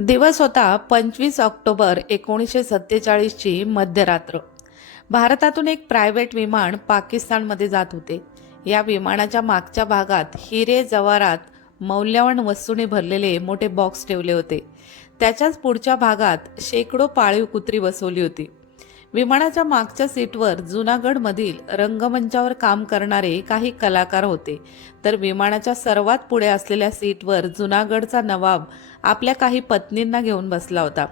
दिवस होता पंचवीस ऑक्टोबर एकोणीसशे सत्तेचाळीसची मध्यरात्र. भारतातून एक प्रायव्हेट विमान पाकिस्तानमध्ये जात होते. या विमानाच्या मागच्या भागात हिरे जवारात मौल्यवान वस्तूने भरलेले मोठे बॉक्स ठेवले होते. त्याच्याच पुढच्या भागात शेकडो पाळीव कुत्री बसवली होती. विमानाच्या मागच्या सीटवर जुनागडमधील रंगमंचावर काम करणारे काही कलाकार होते. तर विमानाच्या सर्वात पुढे असलेल्या सीटवर जुनागडचा नवाब आपल्या काही पत्नींना घेऊन बसला होता.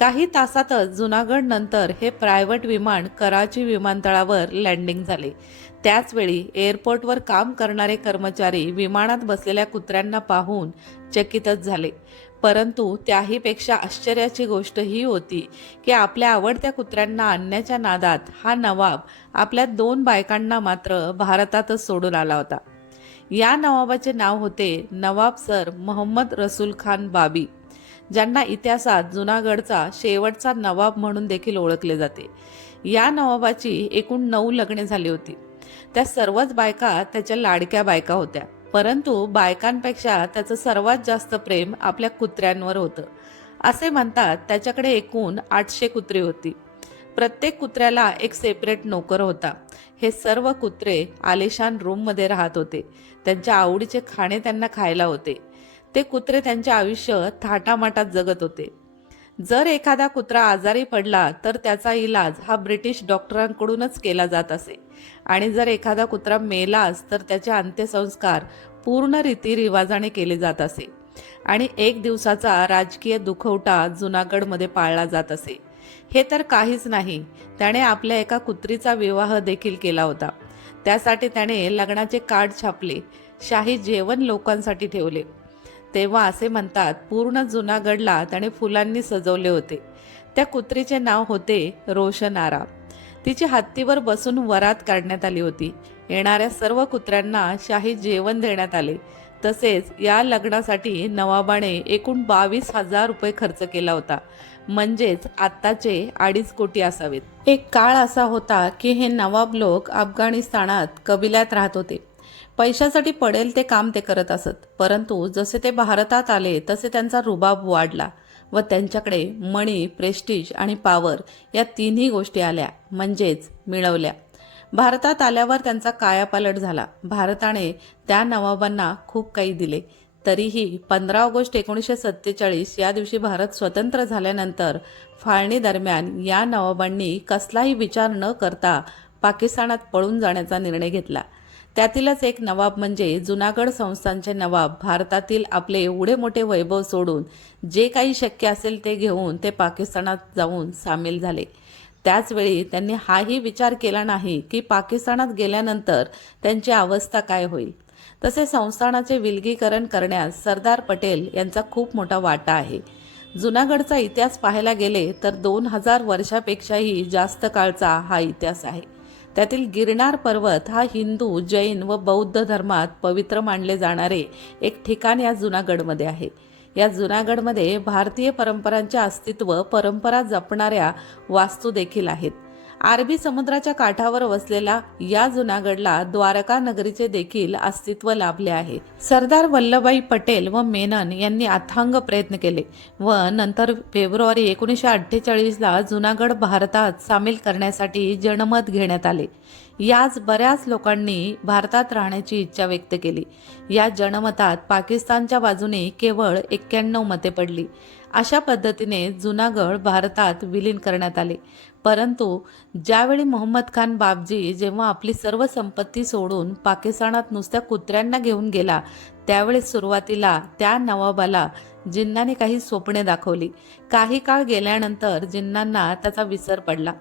काही तासातच जुनागड नंतर हे प्रायव्हेट विमान कराची विमानतळावर लँडिंग झाले. त्याचवेळी एअरपोर्टवर काम करणारे कर्मचारी विमानात बसलेल्या कुत्र्यांना पाहून चकितच झाले. परंतु त्याहीपेक्षा आश्चर्याची गोष्ट ही होती की आपल्या आवडत्या कुत्र्यांना आणण्याच्या नादात हा नवाब आपल्या दोन बायकांना मात्र भारतातच सोडून आला होता. या नवाबाचे नाव होते नवाब सर मोहम्मद रसूल खान बाबी. ज्यांना इतिहासात जुनागडचा शेवटचा नवाब म्हणून देखील ओळखले जाते. या नवाबाची एकूण नऊ लग्ने झाली होती. त्या सर्वच बायका त्याच्या लाडक्या बायका होत्या. परंतु बायकांपेक्षा त्याचं सर्वात जास्त प्रेम आपल्या कुत्र्यांवर होतं. असे म्हणतात त्याच्याकडे एकूण आठशे कुत्रे होती. प्रत्येक कुत्र्याला एक सेपरेट नोकर होता. हे सर्व कुत्रे आलिशान रूममध्ये राहत होते. त्यांच्या आवडीचे खाणे त्यांना खायला होते. ते कुत्रे त्यांचे आयुष्य थाटामाटात जगत होते. जर एखादा कुत्रा आजारी पडला तर त्याचा इलाज हा ब्रिटिश डॉक्टरांकडूनच केला जात असे. आणि जर एखादा कुत्रा मेलाच तर त्याचे अंत्यसंस्कार पूर्ण रीतिरिवाजाने केले जात असे. आणि एक दिवसाचा राजकीय दुखवटा जुनागडमध्ये पाळला जात असे. हे तर काहीच नाही त्याने आपल्या एका कुत्रीचा विवाह देखील केला होता. त्यासाठी त्याने लग्नाचे कार्ड छापले शाही जेवण लोकांसाठी ठेवले. तेव्हा असे म्हणतात पूर्ण जुनागडला त्याने फुलांनी सजवले होते. त्या कुत्रीचे नाव होते रोशन आरा तिची हत्तीवर बसून वरात काढण्यात आली होती. येणाऱ्या सर्व कुत्र्यांना शाही जेवण देण्यात आले. तसेच या लग्नासाठी नवाबाने एकूण बावीस हजार रुपये खर्च केला होता. म्हणजेच आत्ताचे अडीच कोटी असावेत. एक काळ असा होता की हे नवाब लोक अफगाणिस्तानात कबिल्यात राहत होते. पैशासाठी पडेल ते काम ते करत असत. परंतु जसे ते भारतात आले तसे त्यांचा रुबाब वाढला व त्यांच्याकडे मणी प्रेस्टीज आणि पावर या तिन्ही गोष्टी आल्या म्हणजेच मिळवल्या. भारतात आल्यावर त्यांचा कायापालट झाला. भारताने त्या नवाबांना खूप काही दिले. तरीही पंधरा ऑगस्ट एकोणीसशे सत्तेचाळीस या दिवशी भारत स्वतंत्र झाल्यानंतर फाळणी दरम्यान या नवाबांनी कसलाही विचार न करता पाकिस्तानात पळून जाण्याचा निर्णय घेतला. त्यातीलच एक नवाब म्हणजे जुनागड संस्थांचे नवाब. भारतातील आपले एवढे मोठे वैभव सोडून जे काही शक्य असेल ते घेऊन ते पाकिस्तानात जाऊन सामील झाले. त्याचवेळी त्यांनी हाही विचार केला नाही की पाकिस्तानात गेल्यानंतर त्यांची अवस्था काय होईल. तसे संस्थानाचे विलगीकरण करण्यास सरदार पटेल यांचा खूप मोठा वाटा आहे. जुनागडचा इतिहास पाहायला गेले तर दोन हजार वर्षापेक्षाही जास्त काळचा हा इतिहास आहे. त्यातील गिरणार पर्वत हा हिंदू जैन व बौद्ध धर्मात पवित्र मानले जाणारे एक ठिकाण या जुनागडमध्ये आहे. या जुनागडमध्ये भारतीय परंपरांचे अस्तित्व परंपरा जपणाऱ्या वास्तू देखील आहेत. अरबी समुद्राच्या काठावर वसलेला या जुनागडला द्वारका नगरीचे देखील अस्तित्व लाभले आहे. सरदार वल्लभभाई पटेल व मेनन यांनी अथांग प्रयत्न केले व नंतर फेब्रुवारी एकोणीसशे अठ्ठेचाळीसला जुनागड भारतात सामील करण्यासाठी जनमत घेण्यात आले. याच बऱ्याच लोकांनी भारतात राहण्याची इच्छा व्यक्त केली. या जनमतात पाकिस्तानच्या बाजूने केवळ एक्क्याण्णव मते पडली. अशा पद्धतीने जुनागड भारतात विलीन करण्यात आले. परंतु ज्यावेळी मोहम्मद खान बाबजी जेव्हा आपली सर्व संपत्ती सोडून पाकिस्तानात नुसत्या कुत्र्यांना घेऊन गेला त्यावेळी सुरुवातीला त्या नवाबाला जिन्नाने काही स्वप्ने दाखवली. काही काळ गेल्यानंतर जिन्नांना त्याचा विसर पडला.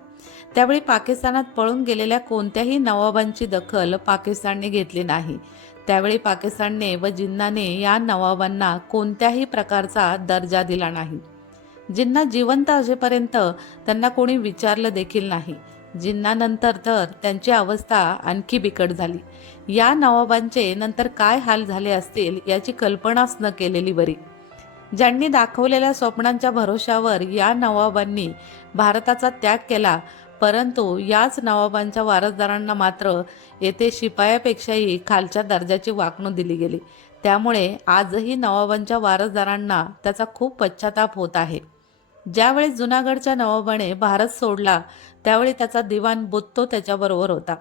त्यावेळी पाकिस्तानात पळून गेलेल्या कोणत्याही नवाबांची दखल पाकिस्तानने घेतली नाही. त्यावेळी पाकिस्तानने व जिन्नाने या नवाबांना कोणत्याही प्रकारचा दर्जा दिला नाही. जिन्ना जिवंत असेपर्यंत त्यांना कोणी विचारलं देखील नाही. जिन्नानंतर तर त्यांची अवस्था आणखी बिकट झाली. या नवाबांचे नंतर काय हाल झाले असतील याची कल्पनाच न केलेली बरी. ज्यांनी दाखवलेल्या स्वप्नांच्या भरोशावर या नवाबांनी भारताचा त्याग केला परंतु याच नवाबांच्या वारसदारांना मात्र येथे शिपायापेक्षाही खालच्या दर्जाची वागणूक दिली गेली. त्यामुळे आजही नवाबांच्या वारसदारांना त्याचा खूप पश्चाताप होत आहे. ज्यावेळी जुनागडच्या नवाबाने भारत सोडला त्यावेळी त्याचा दिवाण बुत्तो त्याच्याबरोबर होता.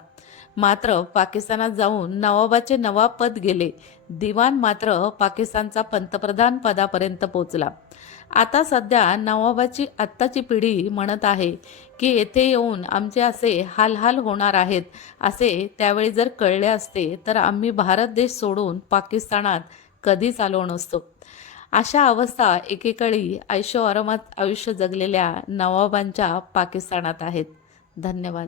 मात्र पाकिस्तानात जाऊन नवाबाचे नवाब पद गेले. दिवाण मात्र पाकिस्तानचा पंतप्रधान पदापर्यंत पोचला. आता सध्या नवाबाची आत्ताची पिढी म्हणत आहे की येथे येऊन आमचे असे हालहाल होणार आहेत. असे त्यावेळी जर कळले असते तर आम्ही भारत देश सोडून पाकिस्तानात कधीच आलो नसतो. अशा अवस्था एकेकाळी ऐशो आरामात आयुष्य जगलेल्या नवाबांच्या पाकिस्तानात आहेत. धन्यवाद.